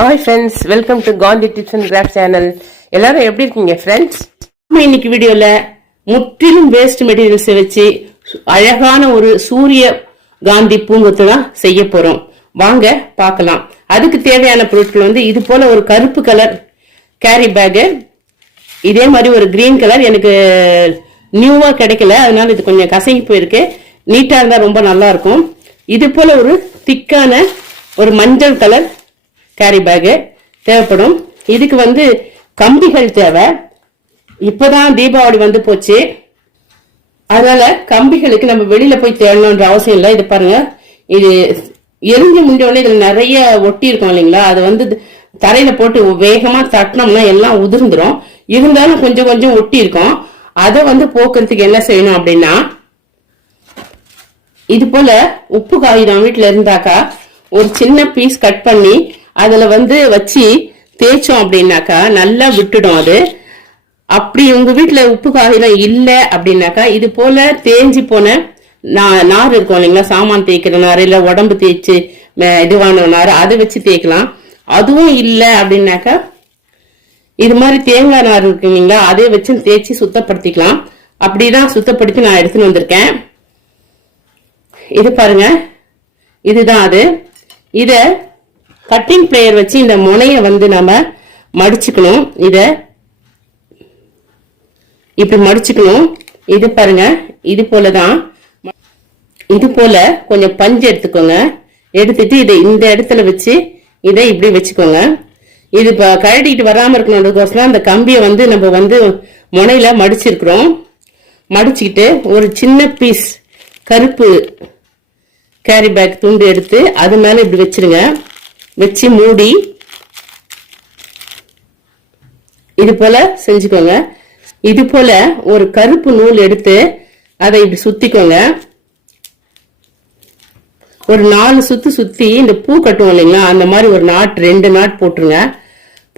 Hi friends, welcome to Gandhi Tips and Craft channel. எல்லாரும் எப்படி இருக்கீங்க friends? நம்ம இன்னைக்கு வீடியோல முற்றிலும் வேஸ்ட் மெட்டீரியல்ஸ் வச்சு அழகான ஒரு சூரிய காந்தி பூங்கொத்து தான் செய்ய போறோம். வாங்க பார்க்கலாம். அதுக்கு தேவையான பொருட்கள் வந்து இது போல ஒரு கருப்பு கலர் கேரி பேக், இதே மாதிரி ஒரு கிரீன் கலர் எனக்கு நியூவா கிடைக்கல, அதனால இது கொஞ்சம் கசங்கி போயிருக்கு. நீட்டா இருந்தா ரொம்ப நல்லா இருக்கும். இது போல ஒரு திக்கான ஒரு மஞ்சள் கலர் கேரி பேக் தேவைப்படும். இதுக்கு வந்து கம்பிகள் தேவை. இப்பதான் தீபாவளி வந்து போச்சு, அதனால கம்பிகளுக்கு நம்ம வெளியில போய் தேடணும்ன்ற அவசியம் இல்லை. இது பாருங்க, இது எரிஞ்சு முடிஞ்சோடனே இதுல நிறைய ஒட்டி இருக்கும் இல்லைங்களா, அது வந்து தரையில போட்டு வேகமா தட்டினோம்னா எல்லாம் உதிர்ந்துரும். இருந்தாலும் கொஞ்சம் கொஞ்சம் ஒட்டி இருக்கும். அதை வந்து போக்குறதுக்கு என்ன செய்யணும் அப்படின்னா, இது போல உப்பு காகிதம் வீட்டுல இருந்தாக்கா ஒரு சின்ன பீஸ் கட் பண்ணி அதுல வந்து வச்சு தேய்ச்சோம் அப்படின்னாக்கா நல்லா விட்டுடும். அது அப்படி உங்க வீட்டுல உப்பு காகிதம் இல்லை அப்படின்னாக்கா இது போல தேஞ்சி போன நார் இருக்கும் இல்லைங்களா, சாமான் தேய்க்கிற நார் இல்ல உடம்பு தேய்ச்சி இதுவான நார், அதை வச்சு தேய்க்கலாம். அதுவும் இல்லை அப்படின்னாக்கா இது மாதிரி தேங்காய் நார் இருக்கு இல்லைங்களா, அதை வச்சு தேய்ச்சி சுத்தப்படுத்திக்கலாம். அப்படிதான் சுத்தப்படுத்தி நான் எடுத்துன்னு வந்திருக்கேன். இது பாருங்க, இதுதான் அது. இத கட்டிங் பிளேயர் வச்சு இந்த முனைய வந்து நம்ம மடிச்சுக்கணும். இத இப்படி மடிச்சுக்கணும். இது பாருங்க, இது போலதான். இது போல கொஞ்சம் பஞ்சு எடுத்துக்கோங்க. எடுத்துட்டு இதை இந்த இடத்துல வச்சு இதை இப்படி வச்சுக்கோங்க. இது கழட்டிட்டு வராம இருக்கணும்ன்றதுக்கோசரம் அந்த கம்பியை வந்து நம்ம வந்து முனையில மடிச்சிருக்கிறோம். மடிச்சுக்கிட்டு ஒரு சின்ன பீஸ் கருப்பு கேரி பேக் துண்டு எடுத்து அது மேல இப்படி வச்சிருங்க. வச்சு மூடி இது போல செஞ்சுக்கோங்க. இது போல ஒரு கருப்பு நூல் எடுத்து அதை இப்படி சுத்திக்கோங்க. ஒரு 4 சுத்து சுத்தி இந்த பூ கட்டுவோம் இல்லைங்களா, அந்த மாதிரி ஒரு நாட் 2 நாட் போட்டுருங்க.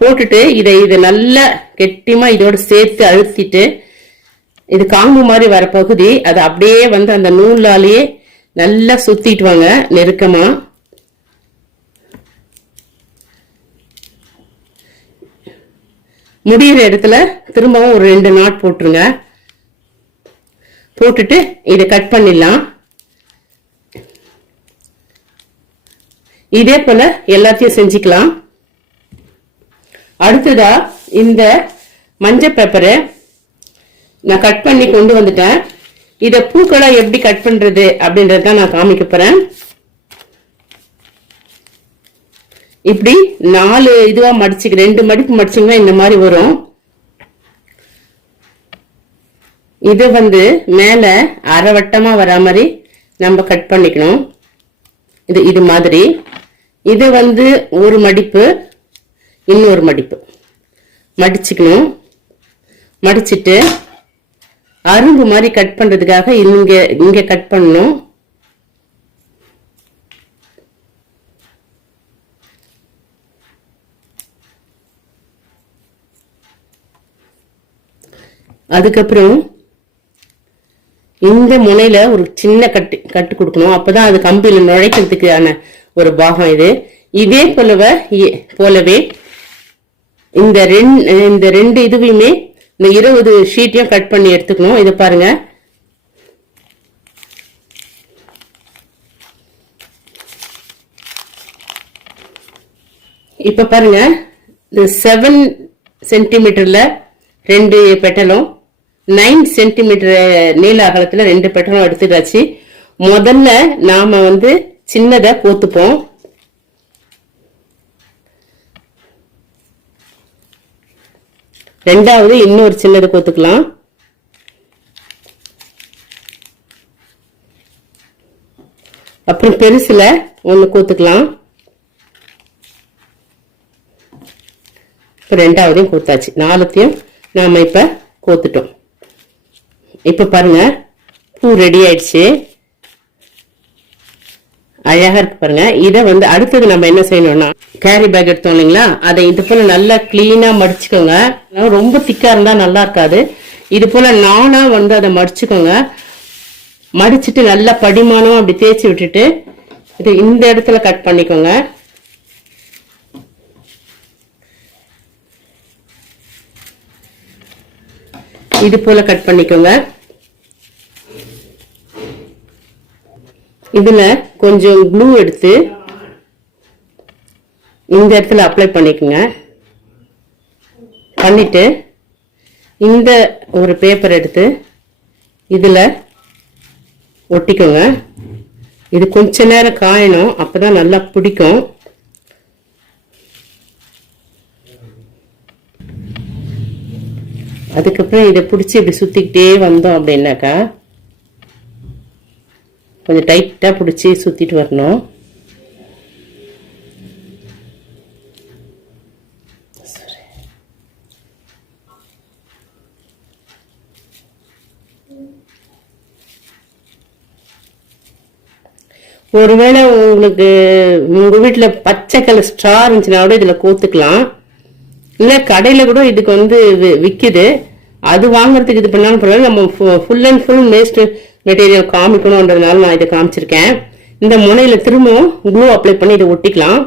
போட்டுட்டு இதை நல்லா கெட்டியமா இதோட சேர்த்து அழுத்திட்டு இது காம்பு மாதிரி வர பகுதி அதை அப்படியே வந்து அந்த நூலாலேயே நல்லா சுத்திட்டு வாங்க நெருக்கமா. முடிகிற இடத்துல திரும்பவும் ஒரு 2 நாட் போட்டுருங்க. போட்டுட்டு இதை கட் பண்ணிடலாம். இதே போல எல்லாத்தையும் செஞ்சுக்கலாம். அடுத்ததா இந்த மஞ்சள் பேப்பரை நான் கட் பண்ணி கொண்டு வந்துட்டேன். இத பூக்களா எப்படி கட் பண்றது அப்படின்றத நான் காமிக்க போறேன். இப்படி 4 இதுவா மடிச்சுக்க, 2 மடிப்பு மடிச்சீங்கன்னா இந்த மாதிரி வரும். இது வந்து மேல அரைவட்டமா வரா மாதிரி நம்ம கட் பண்ணிக்கணும். இது மாதிரி. இது வந்து ஒரு மடிப்பு, இன்னொரு மடிப்பு மடிச்சுக்கணும். மடிச்சிட்டு அரும்பு மாதிரி கட் பண்றதுக்காக இங்க கட் பண்ணணும். அதுக்கப்புறம் இந்த முனையில ஒரு சின்ன கட்டு கொடுக்கணும். அப்பதான் அது கம்பியில நுழைக்கிறதுக்கான ஒரு பாகம் இது. இதே போலவே இந்த ரெண்டு இதுவையுமே இந்த 20 ஷீட்டையும் கட் பண்ணி எடுத்துக்கணும். இதை பாருங்க, இப்ப பாருங்க, 7 சென்டிமீட்டர்ல 2 பெட்டலும் 9 சென்டிமீட்டர் நீள அகலத்துல 2 பெட்டலும் எடுத்துட்டாச்சு. முதல்ல நாம வந்து சின்னதை கோத்துப்போம். ரெண்டாவது இன்னொரு சின்னதை கோத்துக்கலாம். அப்புறம் பெருசுல ஒண்ணு கோத்துக்கலாம். ரெண்டாவதையும் கோத்தாச்சு. 4த்தையும் நாம இப்ப கோத்துட்டோம். இப்ப பாருங்க, பூ ரெடி ஆயிடுச்சு. அழகா இருக்கு பாருங்க. இதை வந்து அடுத்தது நம்ம என்ன செய்யணும்னா, கேரி பேக் எடுத்தோம் இல்லைங்களா, அதை இது போல நல்லா கிளீனா மடிச்சுக்கோங்க. ரொம்ப திக்கா இருந்தா நல்லா இருக்காது. இது போல நானா வந்து அதை மடிச்சுக்கோங்க. மடிச்சுட்டு நல்லா படிமானம் அப்படி தேய்ச்சி விட்டுட்டு இது இந்த இடத்துல கட் பண்ணிக்கோங்க. இது போல கட் பண்ணிக்கோங்க. இதுல கொஞ்சம் க்ளூ எடுத்து இந்த இடத்துல அப்ளை பண்ணிக்கோங்க. பண்ணிட்டு இந்த ஒரு பேப்பர் எடுத்து இதுல ஒட்டிக்கோங்க. இது கொஞ்ச நேரம் காயணும், அப்பதான் நல்லா பிடிக்கும். அதுக்கப்புறம் இதை பிடிச்சி இப்படி சுத்திக்கிட்டே வந்தோம் அப்படின்னாக்கா கொஞ்சம் டைட்டா பிடிச்சி சுத்திட்டு வரணும். ஒருவேளை உங்களுக்கு உங்க வீட்டுல பச்சை கலர் ஸ்ட்ரா இருந்துச்சுன்னா கூட இதுல கோத்துக்கலாம். இல்ல கடையில கூட இதுக்கு வந்து விக்குது, அது வாங்குறதுக்கு இது பண்ணாலும் பரவாயில்ல. நம்ம full and full waste material காமிக்கணும்ன்றதுனால நான் இதை காமிச்சிருக்கேன். இந்த முனையில திரும்பவும் க்ளூ அப்ளை பண்ணி இதை ஒட்டிக்கலாம்.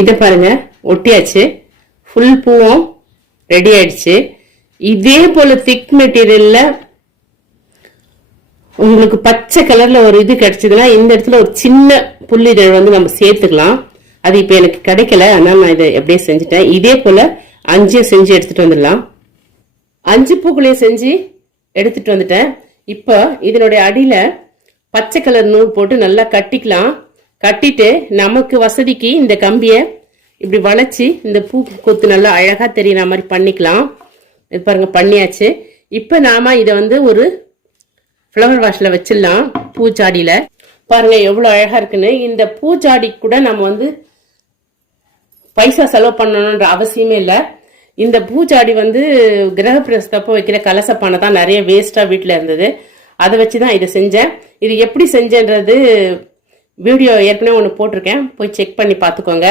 இதை பாருங்க, ஒட்டியாச்சு. ஃபுல் பூவும் ரெடி ஆயிடுச்சு. இதே போல திக் மெட்டீரியல்ல உங்களுக்கு பச்சை கலர்ல ஒரு இது கிடைச்சதுன்னா இந்த இடத்துல ஒரு சின்ன புள்ளிதழ் வந்து நம்ம சேர்த்துக்கலாம். அது இப்ப எனக்கு கிடைக்கல, அதனால நான் இதை எப்படியே செஞ்சுட்டேன். இதே போல 5 செஞ்சு எடுத்துட்டு வந்துடலாம். 5 பூக்களையும் செஞ்சு எடுத்துட்டு வந்துட்டேன். இப்ப இதனுடைய அடியில பச்சை கலர் நூல் போட்டு நல்லா கட்டிக்கலாம். கட்டிட்டு நமக்கு வசதிக்கு இந்த கம்பியை இப்படி வளைச்சி இந்த பூ கொத்து நல்லா அழகா தெரியற மாதிரி பண்ணிக்கலாம். இது பாருங்க, பண்ணியாச்சு. இப்ப நாம இதை வந்து ஒரு ஃப்ளவர் வாஷ்ல வச்சிடலாம். பூச்சாடியில பாருங்க எவ்வளவு அழகா இருக்குன்னு. இந்த பூச்சாடி கூட நம்ம வந்து பைசா செலவு பண்ணணும்ன்ற அவசியமே இல்லை. இந்த பூச்சாடி வந்து கிரகப்பிரவேசத்தப்போ வைக்கிற கலசப்பானை தான் நிறைய வேஸ்டா வீட்டுல இருந்தது, அதை வச்சுதான் இதை செஞ்சேன். இது எப்படி செஞ்சேன்றது வீடியோ ஏற்கனவே ஒன்று போட்டிருக்கேன், போய் செக் பண்ணி பார்த்துக்கோங்க.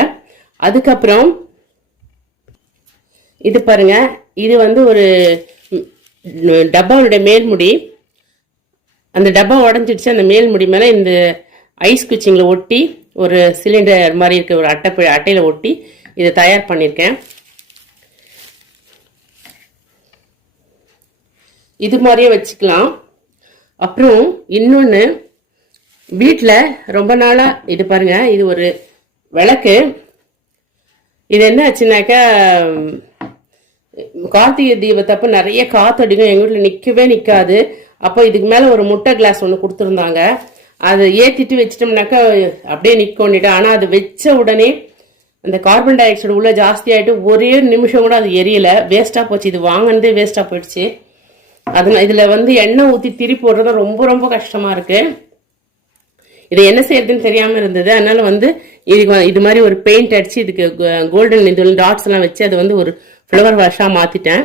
அதுக்கப்புறம் இது பாருங்க, இது வந்து ஒரு டப்பாவுடைய மேல்முடி. அந்த டப்பா உடஞ்சிடுச்சு. அந்த மேல்முடி மேலே இந்த ஐஸ் குச்சிங்களை ஒட்டி ஒரு சிலிண்டர் மாதிரி இருக்க ஒரு அட்டையில ஒட்டி இதை தயார் பண்ணியிருக்கேன். இது மாதிரியே வச்சுக்கலாம். அப்புறம் இன்னொன்று, வீட்டில் ரொம்ப நாளா இது பாருங்க, இது ஒரு விளக்கு. இது என்ன ஆச்சுனாக்கா, கார்த்திகை தீபத்தப்ப நிறைய காத்தடிக்கும், எங்கள் வீட்டில் நிற்கவே நிற்காது. அப்போ இதுக்கு மேலே ஒரு முட்டை கிளாஸ் ஒன்று கொடுத்துருந்தாங்க, அதை ஏற்றிட்டு வச்சிட்டோம்னாக்கா அப்படியே நிற்கொண்டுட்டு. ஆனால் அது வச்ச உடனே அந்த கார்பன் டை ஆக்சைடு உள்ள ஜாஸ்தி ஆகிட்டு ஒரே நிமிஷம் கூட அது எரியல, வேஸ்ட்டாக போச்சு. இது வாங்கினதே வேஸ்ட்டாக போயிடுச்சு. அதனால இதில் வந்து எண்ணெய் ஊற்றி திரி போடுறது ரொம்ப ரொம்ப கஷ்டமாக இருக்கு. இதை என்ன செய்யறதுன்னு தெரியாமல் இருந்தது. அதனால வந்து இதுக்கு இது மாதிரி ஒரு பெயிண்ட் அடிச்சு இதுக்கு கோல்டன் இது டாட்ஸ் எல்லாம் வச்சு அதை வந்து ஒரு ஃப்ளவர் வாஷாக மாற்றிட்டேன்.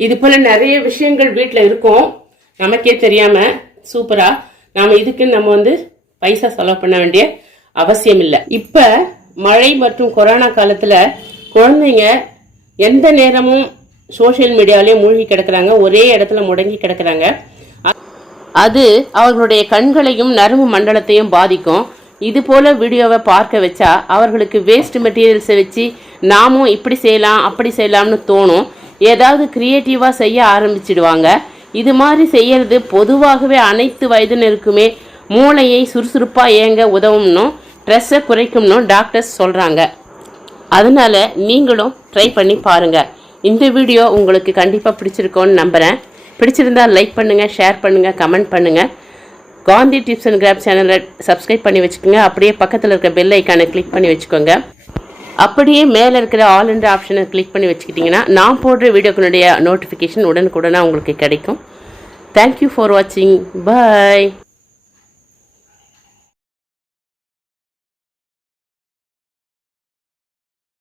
இது போல நிறைய விஷயங்கள் வீட்டில் இருக்கும், நமக்கே தெரியாம சூப்பரா. நாம இதுக்கு நம்ம வந்து பைசா செலவு பண்ண வேண்டிய அவசியம் இல்லை. இப்ப மழை மற்றும் கொரோனா காலத்துல குழந்தைங்க எந்த நேரமும் சோசியல் மீடியாவிலேயே மூழ்கி கிடக்குறாங்க, ஒரே இடத்துல முடங்கி கிடக்குறாங்க. அது அவர்களுடைய கண்களையும் நரம்பு மண்டலத்தையும் பாதிக்கும். இது போல வீடியோவை பார்க்க வச்சா அவர்களுக்கு வேஸ்ட் மெட்டீரியல்ஸை வச்சு நாமும் இப்படி செய்யலாம் அப்படி செய்யலாம்னு தோணும். ஏதாவது கிரியேட்டிவா செய்ய ஆரம்பிச்சிடுவாங்க. இது மாதிரி செய்யறது பொதுவாகவே அனைத்து வயதினருக்குமே மூளையை சுறுசுறுப்பா இயங்க உதவும்னும் ஸ்ட்ரெஸ்ஸை குறைக்கும்னும் டாக்டர்ஸ் சொல்றாங்க. அதனால நீங்களும் ட்ரை பண்ணி பாருங்க. இந்த வீடியோ உங்களுக்கு கண்டிப்பா பிடிச்சிருக்கோன்னு நம்புறேன். பிடிச்சிருந்தா லைக் பண்ணுங்க, ஷேர் பண்ணுங்க, கமெண்ட் பண்ணுங்க. காந்தி டிப்ஸ் அண்ட் கிராப் சேனலை சப்ஸ்கிரைப் பண்ணி வச்சுக்கோங்க. அப்படியே பக்கத்தில் இருக்க பெல் ஐக்கானை கிளிக் பண்ணி வச்சுக்கோங்க. அப்படியே மேலே இருக்கிற ஆல் என்ற ஆப்ஷனை கிளிக் பண்ணி வச்சுக்கிட்டிங்கன்னா நான் போடுற வீடியோக்களுடைய நோட்டிஃபிகேஷன் உடனுக்குடனாக உங்களுக்கு கிடைக்கும். தேங்க்யூ ஃபார் வாட்சிங். பாய்.